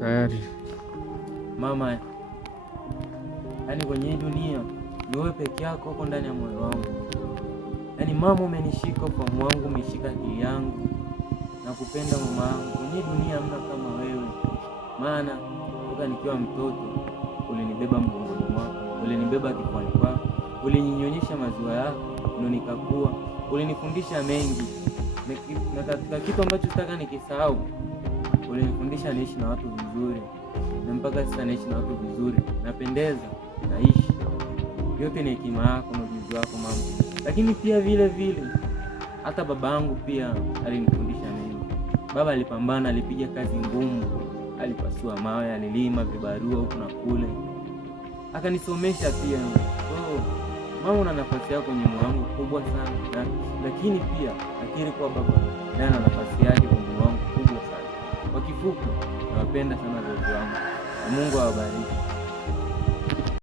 Tayari. Mama, yaani kwenye hii dunia ni wewe peke yako huko ndani ya moyo wangu. Yaani mama, umenishika ufahamu wangu, umeshika akili yangu. Nakupenda mama yangu, kwenye dunia hamna kama wewe. Maana toka nikiwa mtoto ulinibeba mgongoni mwako, ulinibeba kifuani kwako, ulininyonyesha maziwa yako ndio nikakua. Ulinifundisha mengi, na katika kitu ambacho sitaka nikisahau, ulinifundisha niishi na watu vizuri, na mpaka sasa naishi na watu vizuri, napendeza, naishi. Yote ni hekima yako na ujuzi wako mama. Lakini pia vile vile hata baba yangu pia alinifundisha mengi. Baba alipambana, alipiga kazi ngumu, alipasua mawe, alilima vibarua huku na kule, akanisomesha pia. Mama, una nafasi yako kwenye moyo wangu kubwa sana, lakini pia nakiri kuwa baba naye ana nafasi yake kwenye moyo wangu kubwa sana. Kwa kifupi, nawapenda sana wazazi wangu na Mungu awabariki.